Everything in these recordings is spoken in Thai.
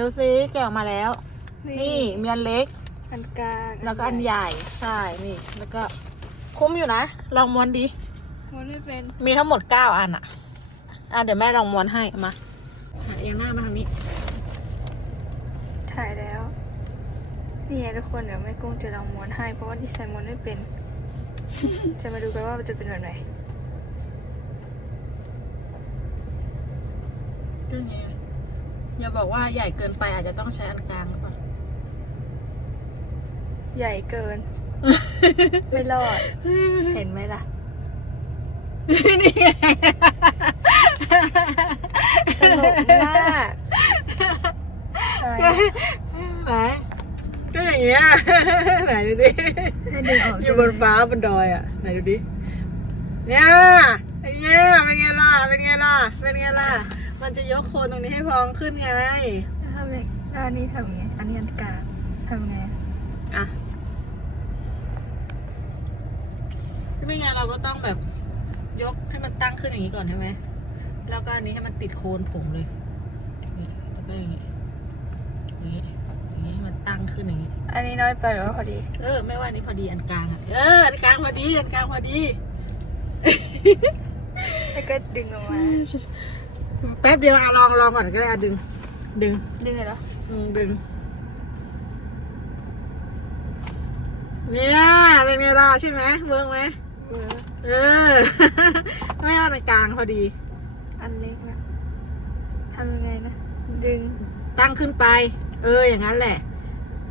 ดูซิแกะออกมาแล้ว นี่มีอันเล็ก อันกลางแล้วก็อันใหญ่ใช่นี่ แล้วก็คุ้มอยู่นะ ลองม้วนดิมันไม่เป็นมีทั้งหมดเก้าอันอะอะเดี๋ยวแม่ลองม้วนให้มาหาเอียงหน้ามาทางนี้ ถ่ายแล้ว นี่ไงทุกคนเดี๋ยวแม่กุ้งจะลองม้วนให้ เพราะว่าดีไซน์ม้วนไม่เป็น จะมาดูกันว่ามันจะเป็นแบบไหนก็ไง อย่าบอกว่าใหญ่เกินไปอาจจะต้องใช้อันกลางหรือเปล่าใหญ่เกิน ไม่รอด เห็นไหมล่ะ นี่ไงตลกมากอะไรไหนก็อย่างเงี้ยไหนดูดิให้ดึงออกอยู่บนฟ้าบนดอยอะ ไหนดูดิเนี่ยเป็นไงเป็นไงล่ะเป็นไงล่ะเป็นไงล่ะ มันจะยกโคนตรงนี้ให้พองขึ้นไง ทำไงแล้วอันนี้ทำไง อันนี้อันกลางทำไง อะไม่งั้นเราก็ต้องแบบยกให้มันตั้งขึ้นอย่างนี้ก่อนใช่ไหม แล้วก็อันนี้ให้มันติดโคนผมเลยนี่แล้วก็อย่างนี้อย่างนี้อย่างนี้ให้มันตั้งขึ้นอย่างนี้ อันนี้น้อยไปหรือว่าพอดี เออ ไม่ว่าอันนี้พอดีอันกลางอะเออ อันกลางพอดี อันกลางพอดี แล้วก็ดึงออกมา แป๊บเดียวอะลองลองก่อนก็ได้อะดึง ดึงดึงเลยเหรออืมดึง เนี่ย เป็นไงล่ะใช่ไหมเวิร์กไหมเออเออ ไม่เอาอันกลางพอดี อันเล็กนะทำยังไงนะ ดึง ตั้งขึ้นไป เออ อย่างนั้นแหละ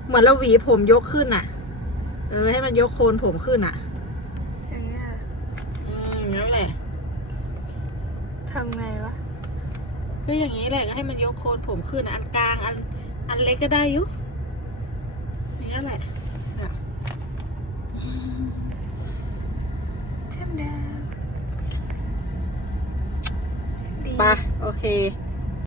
เหมือนเราหวีผมยกขึ้นอะ เออ ให้มันยกโคนผมขึ้นอะ อย่างเงี้ยอืมอย่างนั้นแหละ ทำไงวะ ก็อย่างนี้แหละก็ให้มันยกโคนผมขึ้นอะอันกลางอันอันเล็กก็ได้อยุอย่างนั้นแหละอะเช่นเดิมดีไปโอเค